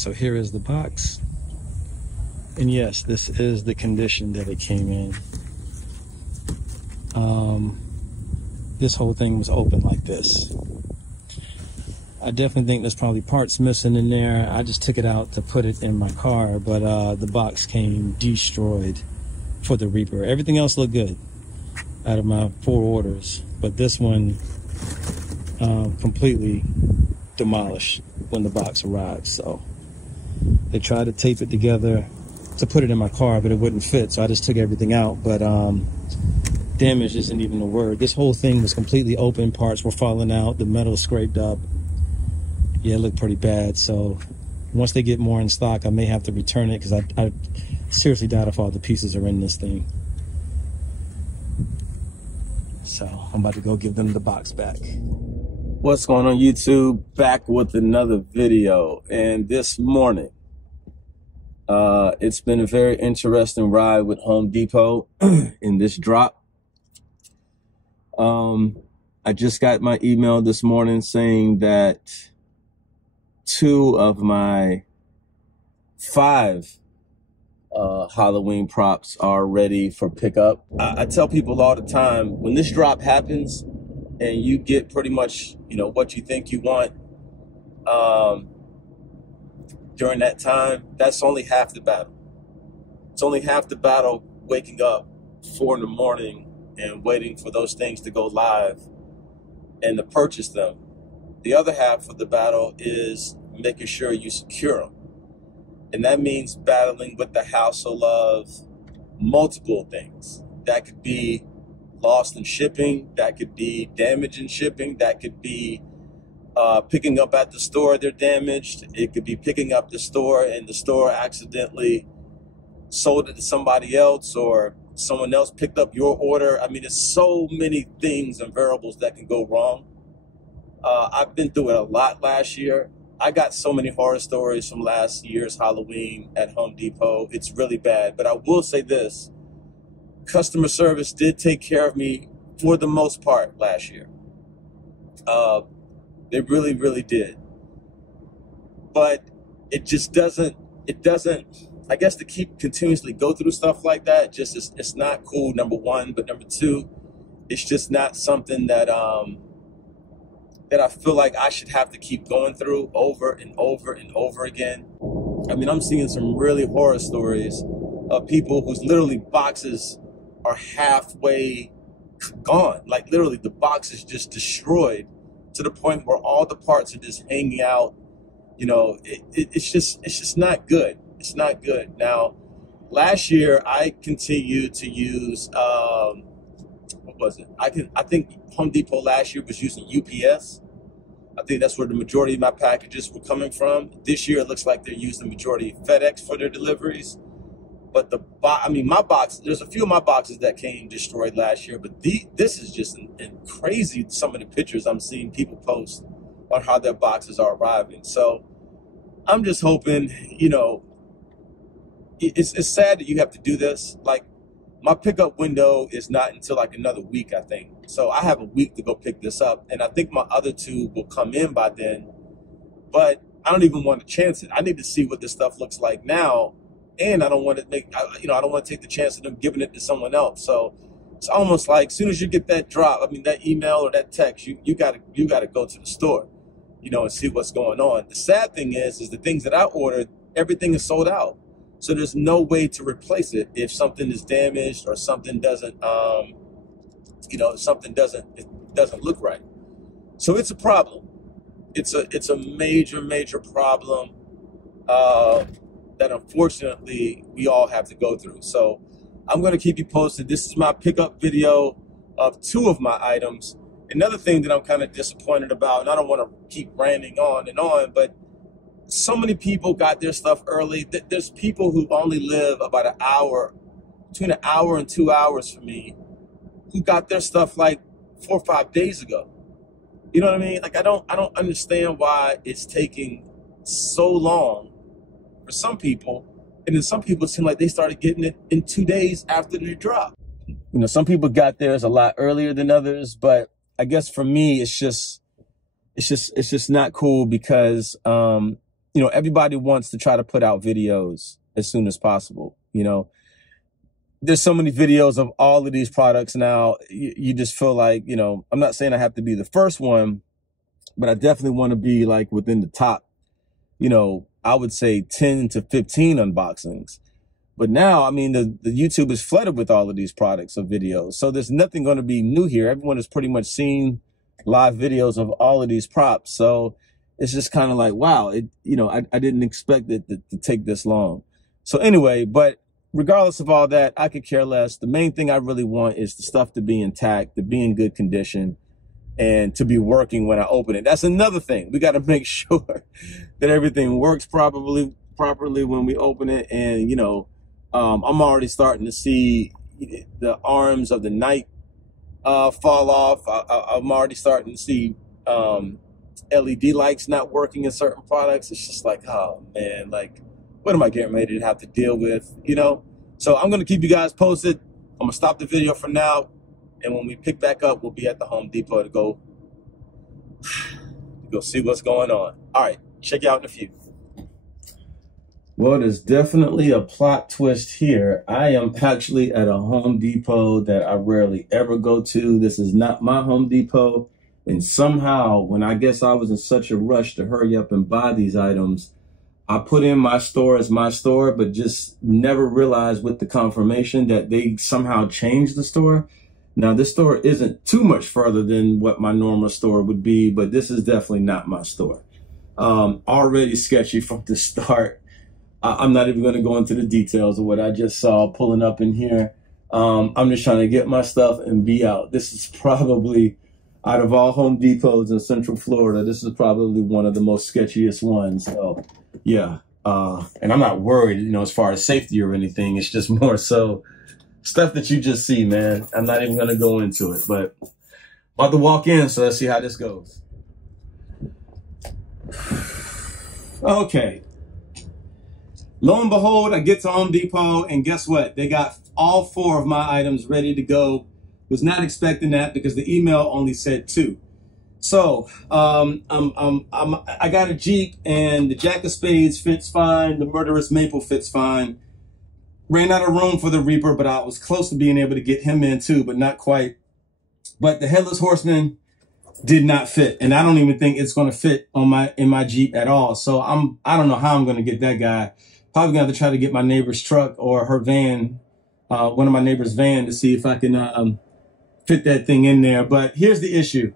So here is the box. And yes, this is the condition that it came in. This whole thing was open like this. I definitely think there's probably parts missing in there. I just took it out to put it in my car, but the box came destroyed for the Reaper. Everything else looked good out of my 4 orders, but this one completely demolished when the box arrived. So they tried to tape it together to put it in my car, but it wouldn't fit, so I just took everything out. But damage isn't even a word. This whole thing was completely open. Parts were falling out. The metal scraped up. Yeah, it looked pretty bad. So once they get more in stock, I may have to return it, because I seriously doubt if all the pieces are in this thing. So I'm about to go give them the box back. What's going on, YouTube? Back with another video. And this morning, it's been a very interesting ride with Home Depot in this drop. I just got my email this morning saying that 2 of my 5 Halloween props are ready for pickup. I tell people all the time, when this drop happens and you get pretty much, what you think you want during that time, that's only half the battle. It's only half the battle waking up 4 in the morning and waiting for those things to go live and to purchase them. The other half of the battle is making sure you secure them. And that means battling with the hassle of multiple things. That could be lost in shipping. That could be damage in shipping. That could be picking up at the store they're damaged. It could be picking up the store and the store accidentally sold it to somebody else, or someone else picked up your order. I mean, there's so many things and variables that can go wrong. I've been through it a lot last year. I got so many horror stories from last year's Halloween at Home Depot. It's really bad. But I will say this. Customer service did take care of me for the most part last year. They really, really did. But it just doesn't, I guess, to keep continuously go through stuff like that, just it's not cool, number one. But number two, it's just not something that that I feel like I should have to keep going through over and over and over again. I mean, I'm seeing some really horror stories of people whose literally boxes are halfway gone. Like literally the box is just destroyed to the point where all the parts are just hanging out. It's just not good. It's not good. Now, last year I continued to use, what was it? I think Home Depot last year was using UPS. I think that's where the majority of my packages were coming from. This year, it looks like they're using the majority of FedEx for their deliveries. But my box, there's a few of my boxes that came destroyed last year, but this is just crazy, some of the pictures I'm seeing people post on how their boxes are arriving. So I'm just hoping, it's sad that you have to do this. Like, my pickup window is not until like another week, I think. So I have a week to go pick this up, and I think my other 2 will come in by then. But I don't even want to chance it. I need to see what this stuff looks like now, and I don't want to I don't want to take the chance of them giving it to someone else. So it's almost like as soon as you get that drop, that email or that text, you gotta go to the store, and see what's going on. The sad thing is the things that I ordered, everything is sold out. So there's no way to replace it if something is damaged or something doesn't, something doesn't look right. So it's a problem. It's a major, major problem that unfortunately we all have to go through. So I'm going to keep you posted. This is my pickup video of 2 of my items. Another thing that I'm kind of disappointed about, and I don't want to keep ranting on and on, but so many people got their stuff early. There's people who only live about an hour, between an hour and 2 hours from me, who got their stuff like 4 or 5 days ago. You know what I mean? Like, I don't understand why it's taking so long for some people, and then some people seem like they started getting it in 2 days after the drop. Some people got theirs a lot earlier than others, but I guess for me, it's just not cool because you know, everybody wants to try to put out videos as soon as possible. You know, there's so many videos of all of these products now. You just feel like, you know, I'm not saying I have to be the first one, but I definitely want to be like within the top, you know, I would say 10 to 15 unboxings. But now, I mean, the YouTube is flooded with all of these products or videos. So there's nothing going to be new here. Everyone has pretty much seen live videos of all of these props. So it's just kind of like, wow, you know, I didn't expect it to take this long. So anyway, but regardless of all that, I could care less. The main thing I really want is the stuff to be intact, to be in good condition, and to be working when I open it. That's another thing. We got to make sure that everything works properly when we open it. And, you know, I'm already starting to see the arms of the Night fall off. I'm already starting to see LED lights not working in certain products. It's just like, oh man, like, what am I getting ready to have to deal with, you know? So I'm going to keep you guys posted. I'm going to stop the video for now. And when we pick back up, we'll be at the Home Depot to go see what's going on. All right, check you out in a few. Well, there's definitely a plot twist here. I am actually at a Home Depot that I rarely ever go to. This is not my Home Depot. And somehow, when I guess I was in such a rush to hurry up and buy these items, I put in my store as my store, but just never realized with the confirmation that they somehow changed the store. Now, this store isn't too much further than what my normal store would be, but this is definitely not my store. Already sketchy from the start. I'm not even going to go into the details of what I just saw pulling up in here. I'm just trying to get my stuff and be out. This is probably, out of all Home Depots in Central Florida, this is probably one of the most sketchiest ones. So, yeah. And I'm not worried, you know, as far as safety or anything. It's just more so stuff that you just see, man. I'm not even going to go into it, but about to walk in, so let's see how this goes. Okay. Lo and behold, I get to Home Depot, and guess what? They got all 4 of my items ready to go. Was not expecting that because the email only said 2. So I got a Jeep, and the Jack of Spades fits fine. The Murderous Maple fits fine. Ran out of room for the Reaper, but I was close to being able to get him in too, but not quite. But the Headless Horseman did not fit, and I don't even think it's going to fit on in my Jeep at all. So I don't know how I'm going to get that guy. Probably going to have to try to get my neighbor's truck or her van, one of my neighbor's van, to see if I can fit that thing in there. But here's the issue.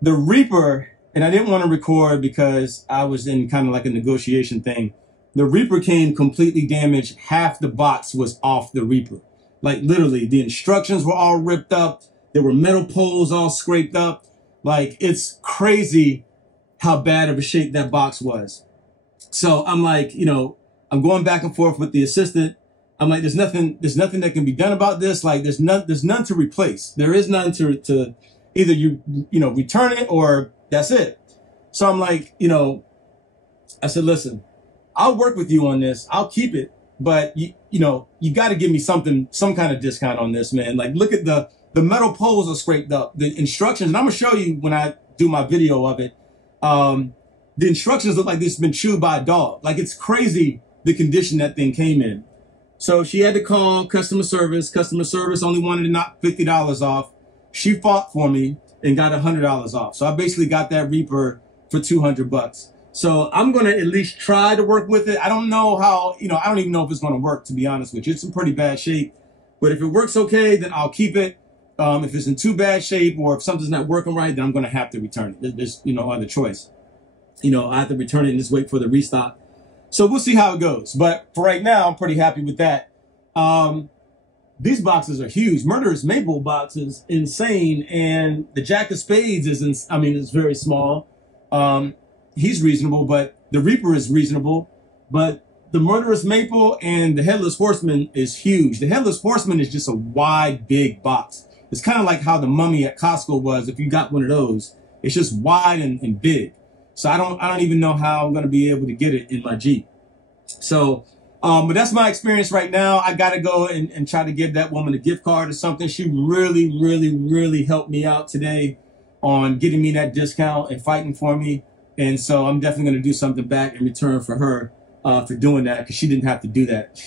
The Reaper, and I didn't want to record because I was in kind of like a negotiation thing. The Reaper came completely damaged. Half the box was off the Reaper. Like literally, the instructions were all ripped up. There were metal poles all scraped up. Like, it's crazy how bad of a shape that box was. So I'm like, you know, I'm going back and forth with the assistant. I'm like, there's nothing that can be done about this. Like, there's none to replace. There is none to either you know, return it or that's it. So I'm like, you know, I said, listen, I'll work with you on this. I'll keep it, but you know, you got to give me some kind of discount on this, man. Like, look at the metal poles are scraped up. The instructions, and I'm gonna show you when I do my video of it. The instructions look like this has been chewed by a dog. Like, it's crazy the condition that thing came in. So she had to call customer service. Customer service only wanted to knock $50 off. She fought for me and got $100 off. So I basically got that Reaper for $200. So I'm going to at least try to work with it. I don't know how, you know, I don't even know if it's going to work, to be honest with you. It's in pretty bad shape. But if it works okay, then I'll keep it. If it's in too bad shape or if something's not working right, then I'm going to have to return it. There's, you know, other choice. You know, I have to return it and just wait for the restock. So we'll see how it goes. But for right now, I'm pretty happy with that. These boxes are huge. Murderous Maple box is insane. And the Jack of Spades is, I mean, it's very small. He's reasonable, but the Reaper is reasonable. But the Murderous Maple and the Headless Horseman is huge. The Headless Horseman is just a wide, big box. It's kind of like how the Mummy at Costco was. If you got one of those, it's just wide and big. So I don't even know how I'm going to be able to get it in my Jeep. So, but that's my experience right now. I got to go and try to give that woman a gift card or something. She really, really, really helped me out today on getting me that discount and fighting for me. And so I'm definitely going to do something back in return for her for doing that, because she didn't have to do that.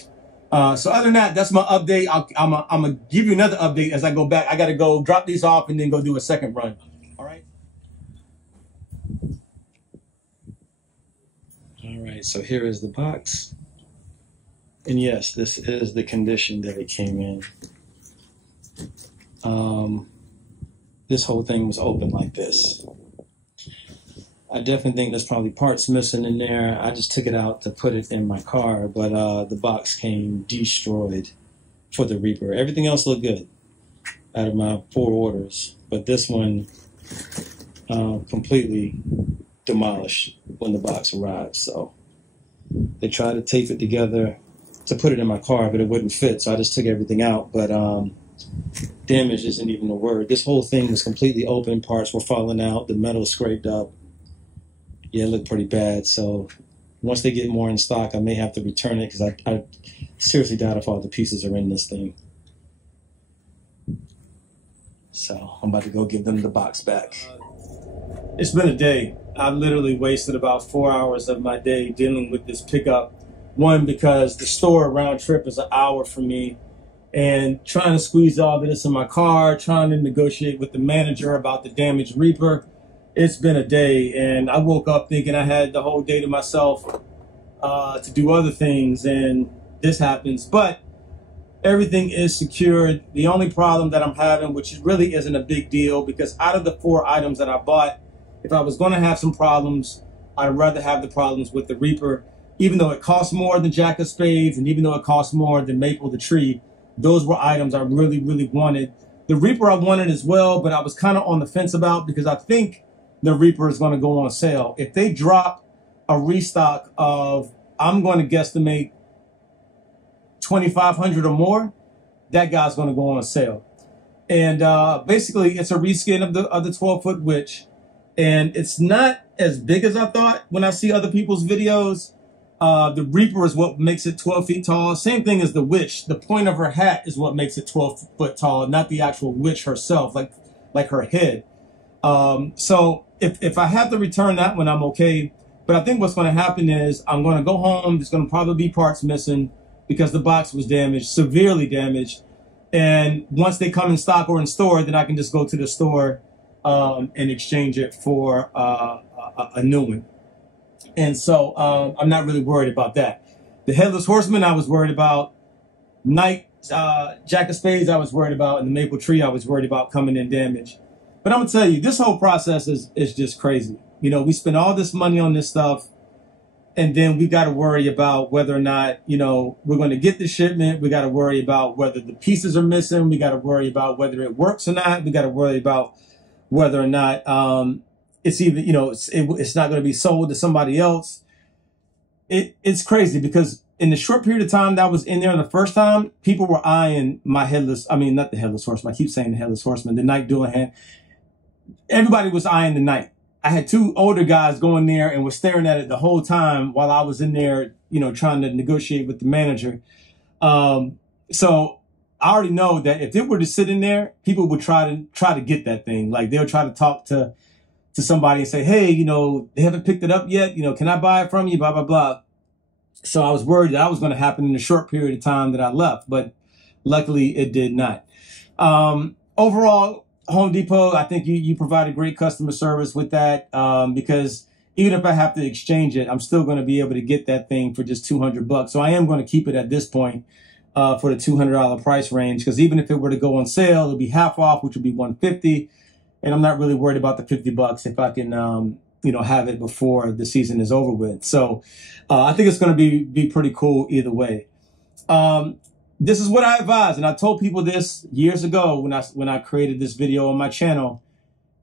So other than that, that's my update. I'm going to give you another update as I go back. I got to go drop these off and then go do a second run. All right. All right. So here is the box. And yes, this is the condition that it came in. This whole thing was open like this. I definitely think there's probably parts missing in there. I just took it out to put it in my car, but the box came destroyed for the Reaper. Everything else looked good out of my 4 orders, but this one completely demolished when the box arrived. So they tried to tape it together to put it in my car, but it wouldn't fit, so I just took everything out. But damage isn't even a word. This whole thing was completely open. Parts were falling out. The metal scraped up. Yeah, it looked pretty bad. So once they get more in stock, I may have to return it, because I seriously doubt if all the pieces are in this thing. So I'm about to go give them the box back. It's been a day. I literally wasted about 4 hours of my day dealing with this pickup. One, because the store round trip is an hour for me, and trying to squeeze all of this in my car, trying to negotiate with the manager about the damaged Reaper. It's been a day, and I woke up thinking I had the whole day to myself to do other things, and this happens. But everything is secured. The only problem that I'm having, which really isn't a big deal, because out of the 4 items that I bought, if I was going to have some problems, I'd rather have the problems with the Reaper. Even though it costs more than Jack of Spades, and even though it costs more than Maple the Tree, those were items I really, really wanted. The Reaper I wanted as well, but I was kind of on the fence about, because I think the Reaper is going to go on sale. If they drop a restock of, I'm going to guesstimate 2,500 or more, that guy's going to go on sale. And basically, it's a reskin of the 12-foot witch, and it's not as big as I thought when I see other people's videos. The Reaper is what makes it 12 feet tall. Same thing as the witch. The point of her hat is what makes it 12 foot tall, not the actual witch herself, like her head. So if I have to return that one, I'm okay. But I think what's going to happen is I'm going to go home. There's going to probably be parts missing because the box was damaged, severely damaged. And once they come in stock or in store, then I can just go to the store and exchange it for a new one. And so I'm not really worried about that. The Headless Horseman I was worried about. Jack of Spades I was worried about. And the Maple Tree I was worried about coming in damaged. But I'm going to tell you, this whole process is just crazy. You know, we spend all this money on this stuff, and then we got to worry about whether or not, you know, we're going to get the shipment. We got to worry about whether the pieces are missing. We got to worry about whether it works or not. We got to worry about whether or not it's even, you know, it's not going to be sold to somebody else. It's crazy because in the short period of time that I was in there the first time, people were eyeing my headless, I mean, not the Headless Horseman. I keep saying the Headless Horseman, the Knight Dullahan. Everybody was eyeing the Knight. I had 2 older guys going there and were staring at it the whole time while I was in there, you know, trying to negotiate with the manager. So I already know that if it were to sit in there, people would try to get that thing. Like they'll try to talk to somebody and say, hey, you know, they haven't picked it up yet. You know, can I buy it from you? Blah, blah, blah. So I was worried that was going to happen in the short period of time that I left, but luckily it did not. Overall, Home Depot, I think you provided great customer service with that, because even if I have to exchange it, I'm still going to be able to get that thing for just $200. So I am going to keep it at this point for the $200 price range, because even if it were to go on sale, it'll be half off, which would be $150. And I'm not really worried about the $50 if I can, you know, have it before the season is over with. So I think it's going to be pretty cool either way. This is what I advise, and I told people this years ago when I created this video on my channel.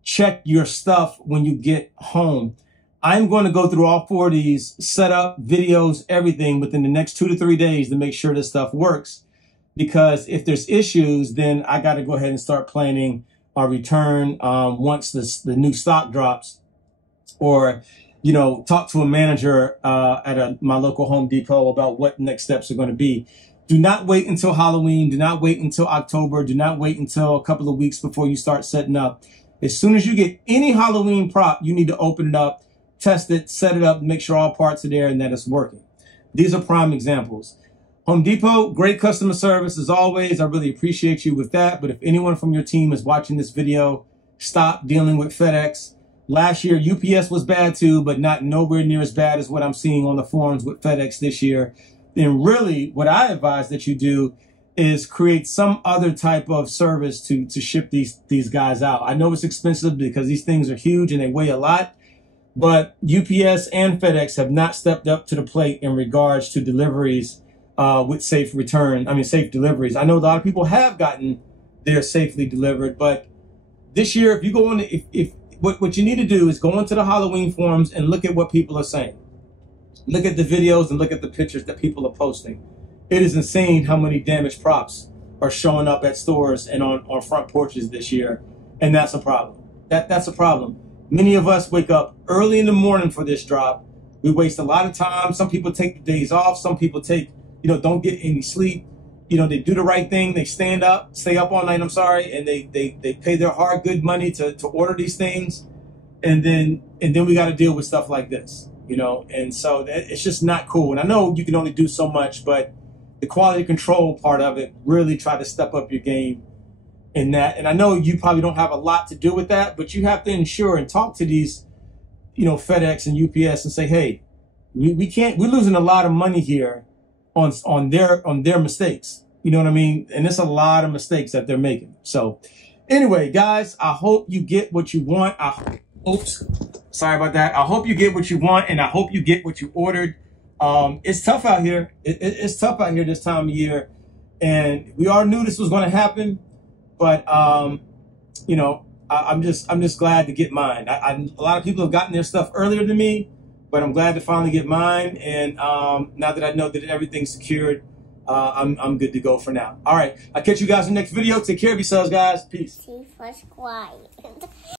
Check your stuff when you get home. I'm going to go through all 4 of these, set up videos, everything within the next 2 to 3 days to make sure this stuff works. Because if there's issues, then I got to go ahead and start planning a return once the new stock drops, or, you know, talk to a manager at my local Home Depot about what next steps are going to be. Do not wait until Halloween. Do not wait until October. Do not wait until a couple of weeks before you start setting up. As soon as you get any Halloween prop, you need to open it up, test it, set it up, make sure all parts are there and that it's working. These are prime examples. Home Depot, great customer service as always. I really appreciate you with that. But if anyone from your team is watching this video, stop dealing with FedEx. Last year, UPS was bad too, but not nowhere near as bad as what I'm seeing on the forums with FedEx this year. And really, what I advise that you do is create some other type of service to ship these guys out. I know it's expensive because these things are huge and they weigh a lot, but UPS and FedEx have not stepped up to the plate in regards to deliveries with safe deliveries. I know a lot of people have gotten theirs safely delivered, but this year, if you go on, what you need to do is go into the Halloween forums and look at what people are saying. Look at the videos and look at the pictures that people are posting. It is insane how many damaged props are showing up at stores and on front porches this year, and that's a problem. That's a problem. Many of us wake up early in the morning for this drop. We waste a lot of time. Some people take the days off. Some people don't get any sleep. They do the right thing. They stay up all night, and they pay their hard, good money to order these things. And then we got to deal with stuff like this, and so it's just not cool. And I know you can only do so much, but the quality control part of it, really try to step up your game in that. And I know you probably don't have a lot to do with that, but you have to ensure and talk to these, FedEx and UPS and say, hey, we're losing a lot of money here on their mistakes. You know what I mean? And it's a lot of mistakes that they're making. So anyway, guys, I hope you get what you want. Sorry about that. I hope you get what you want, and I hope you get what you ordered. It's tough out here. It's tough out here this time of year, and we all knew this was going to happen. But I'm just glad to get mine. A lot of people have gotten their stuff earlier than me, but I'm glad to finally get mine. And now that I know that everything's secured, I'm good to go for now. All right, I'll catch you guys in the next video. Take care of yourselves, guys. Peace.